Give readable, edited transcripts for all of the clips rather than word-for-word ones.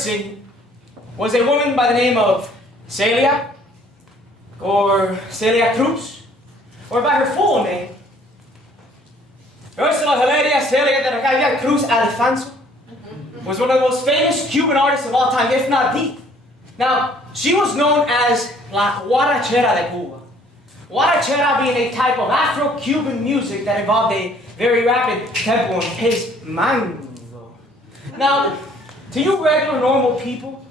City was a woman by the name of Celia, or Celia Cruz, or by her full name, Ursula Hilaria Celia de la Calle Cruz Alfonso, was one of the most famous Cuban artists of all time, if not the. Now, she was known as La Guarachera de Cuba. Guarachera being a type of Afro-Cuban music that involved a very rapid tempo and pace, mango. Now, to you regular normal people,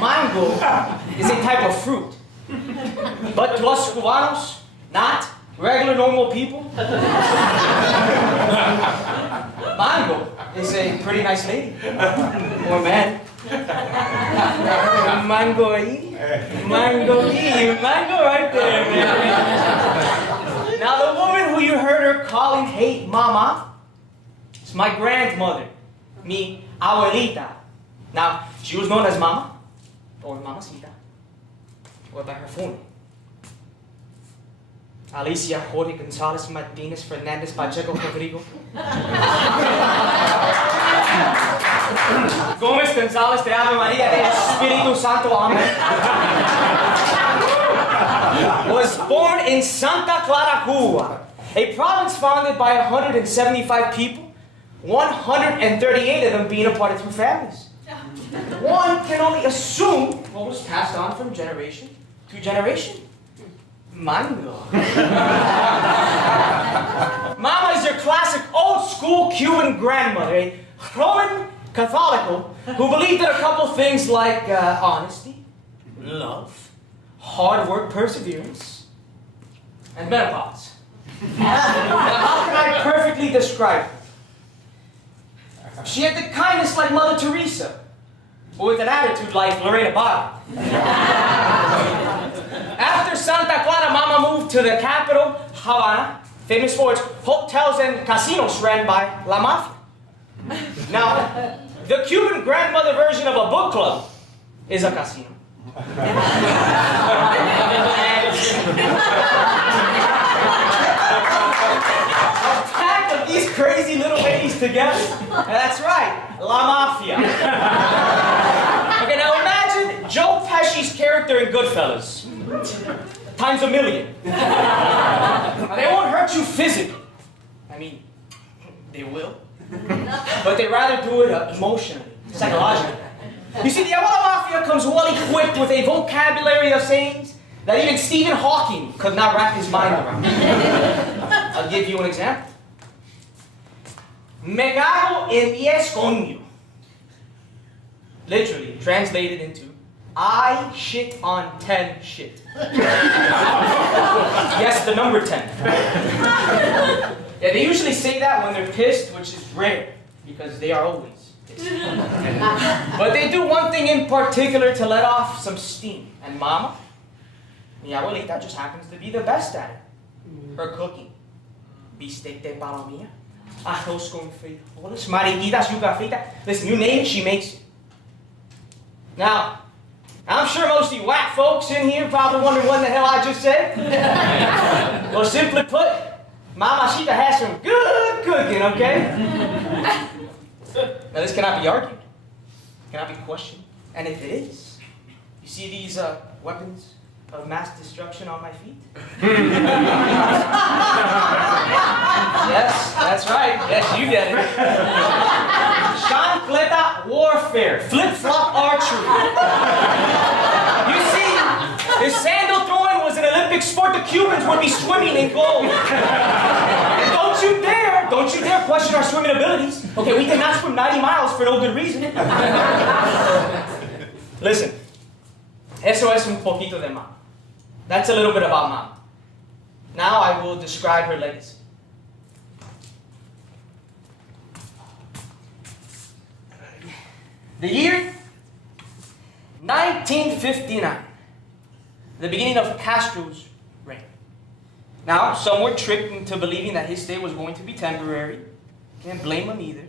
mango is a type of fruit. But to us Cubanos, not regular normal people, mango is a pretty nice lady, or man. Mango ahí, mango ahí, mango right there, man. Now the woman who you heard her calling "Hey Mama" is my grandmother, mi abuelita. Now she was known as Mama, or Mamacita, or by her full name. Alicia Jorge Gonzalez Martinez Fernandez Pacheco Rodrigo. Gómez González de Ave María de Espíritu Santo, Amen. Was born in Santa Clara, Cuba, a province founded by 175 people, 138 of them being a part of two families. One can only assume what was passed on from generation to generation. Mango. Mama is your classic old-school Cuban grandmother, a Roman Catholico who believed in a couple things like honesty, love, hard work, perseverance, and menopause. Now, how can I perfectly describe her? She had the kindness like Mother Teresa, but with an attitude like Lorena Bobbitt. After Santa Clara, Mama moved to the capital, Havana, famous for its hotels and casinos ran by La Mafia. Now, the Cuban grandmother version of a book club is a casino. A pack of these crazy little ladies together. That's right, La Mafia. Okay, now imagine Joe Pesci's character in Goodfellas. Times a million. Now, they won't hurt you physically. I mean, they will. But they rather do it emotionally, psychologically. You see, the Abuela Mafia comes well equipped with a vocabulary of sayings that even Stephen Hawking could not wrap his mind around. I'll give you an example. Me cago en 10 coño. Literally, translated into, I shit on 10 shit. Yes, the number 10. Yeah, they usually say that when they're pissed, which is rare, because they are always pissed. But they do one thing in particular to let off some steam. And Mama, mi abuelita, just happens to be the best at it. Her cooking. Bistec de palomilla, arroz con frijoles, mariquitas, yuca frita. Listen, you name it, she makes it. Now, I'm sure most of you whack folks in here probably wondering what the hell I just said. Well, simply put, Mamacita has some good cooking, okay? Now, this cannot be argued. Cannot be questioned. And if it is, you see these weapons of mass destruction on my feet? Yes, that's right. Yes, you get it. Chancleta warfare. Flip-flop archery. You see, if sandal throwing was an Olympic sport, the Cubans would be swimming in gold. And don't you dare question our swimming abilities. Okay, we did not swim 90 miles for no good reason. Listen, eso es un poquito de Mama. That's a little bit about Mama. Now I will describe her legacy. The year 1959, the beginning of Castro's reign. Now, some were tricked into believing that his stay was going to be temporary. Can't blame them either.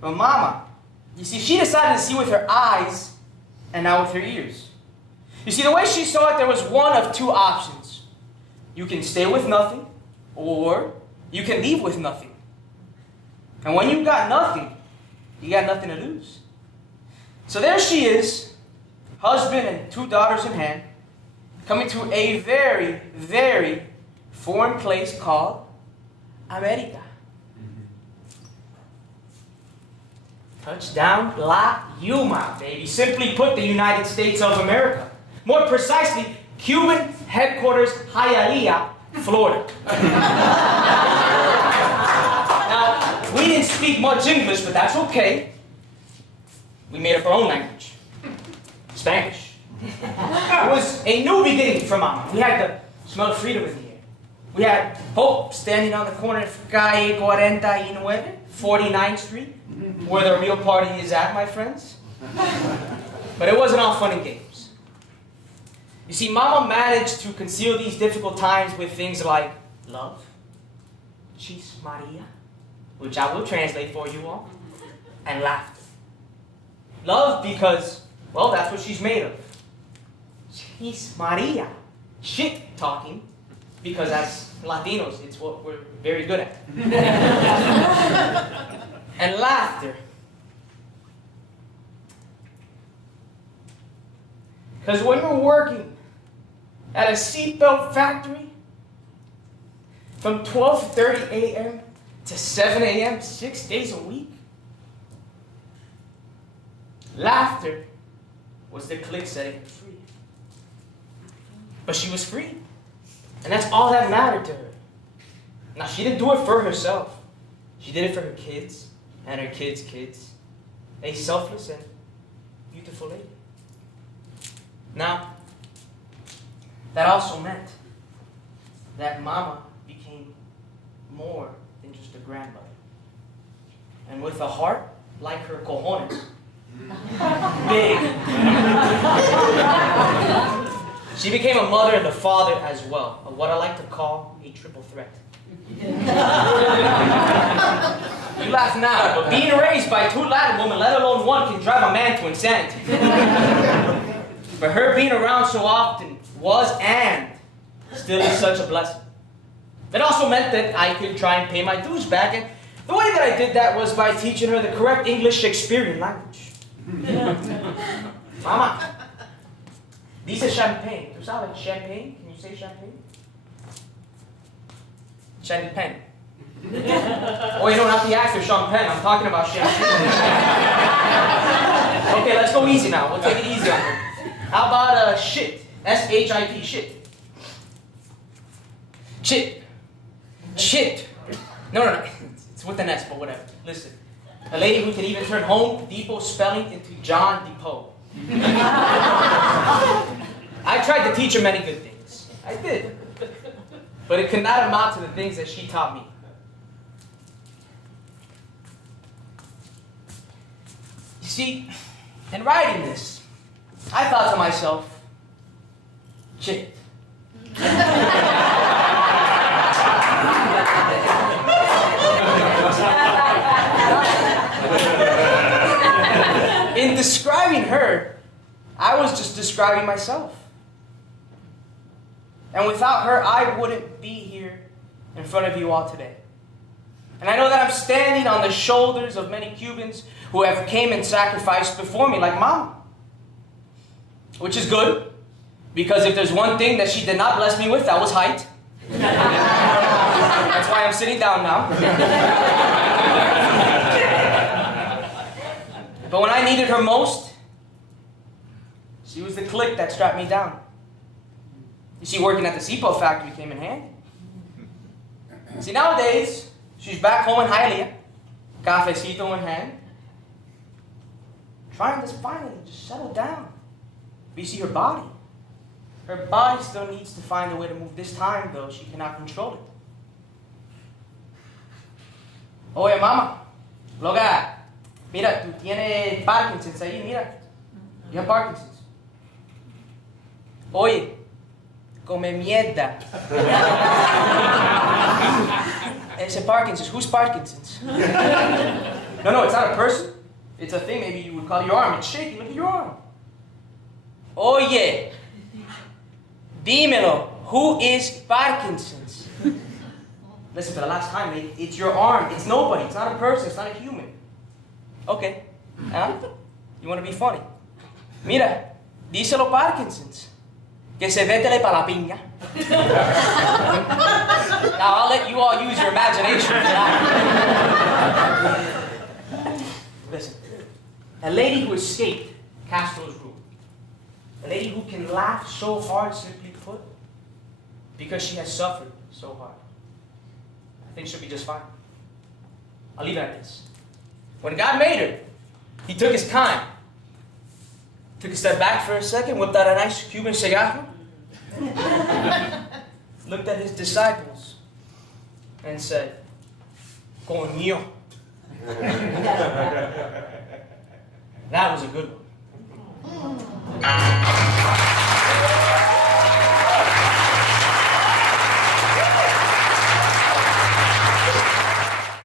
But Mama, you see, she decided to see with her eyes and not with her ears. You see, the way she saw it, there was one of two options. You can stay with nothing, or you can leave with nothing. And when you got nothing to lose. So there she is, husband and 2 daughters in hand, coming to a very, very foreign place called America. Touchdown La Yuma, baby. Simply put, the United States of America. More precisely, Cuban headquarters, Hialeah, Florida. Now, we didn't speak much English, but that's okay. We made up our own language. Spanish. It was a new beginning for Mama. We had the smell of freedom in the air. We had Hope standing on the corner of Calle 49, 49th Street, where the real party is at, my friends. But it wasn't all fun and games. You see, Mama managed to conceal these difficult times with things like love, Chis Maria, which I will translate for you all, and laughter. Love because, well, that's what she's made of. Chis Maria. Shit talking, because as Latinos, it's what we're very good at. And laughter. Because when we're working at a seatbelt factory from 12:30 a.m. to 7 a.m., 6 days a week, laughter was the click setting her free. But she was free. And that's all that mattered to her. Now, she didn't do it for herself. She did it for her kids and her kids' kids. A selfless and beautiful lady. Now, that also meant that Mama became more than just a grandmother. And with a heart like her cojones, big, she became a mother and a father as well, of what I like to call a triple threat. You laugh now, but being raised by 2 Latin women, let alone 1, can drive a man to insanity. But her being around so often was and still is such a blessing. That also meant that I could try and pay my dues back, and the way that I did that was by teaching her the correct English Shakespearean language. Mama, dice champagne. ¿Tú sabes champagne? Can you say champagne? Champagne. Oh, you know, not the actor Sean Penn. I'm talking about champagne. Okay, let's go easy now. We'll take it easy on her. How about shit? S-H-I-T, shit. Shit. Shit. No. It's with an S, but whatever. Listen. A lady who can even turn Home Depot spelling into John Depot. I tried to teach her many good things. I did. But it could not amount to the things that she taught me. You see, in writing this, I thought to myself, shit. In describing her, I was just describing myself. And without her, I wouldn't be here in front of you all today. And I know that I'm standing on the shoulders of many Cubans who have came and sacrificed before me, like Mom. Which is good, because if there's one thing that she did not bless me with, that was height. That's why I'm sitting down now. But when I needed her most, she was the click that strapped me down. You see, working at the seatbelt factory came in handy. See, nowadays, she's back home in Hialeah, cafecito in hand, trying to finally just settle down. But you see, her body still needs to find a way to move. This time, though, she cannot control it. Oye, mama, loca, mira, tú tienes Parkinson's ahí, mira. You have Parkinson's. Oye, come mierda. Ese Parkinson's. Who's Parkinson's? No, it's not a person. It's a thing. Maybe you would call your arm. It's shaking. Look at your arm. Oye, dímelo. Who is Parkinson's? Listen, for the last time, it's your arm. It's nobody. It's not a person. It's not a human. Okay. Huh? You want to be funny? Mira, díselo Parkinson's. Que se vétele pa la piña. Now, I'll let you all use your imagination for that. Listen, a lady who escaped Castro's rule, a lady who can laugh so hard, simply put, because she has suffered so hard, I think she'll be just fine. I'll leave it at this. When God made her, He took His time, took a step back for a second, whipped out a nice Cuban cigar, looked at His disciples, and said, Coño. That was a good one.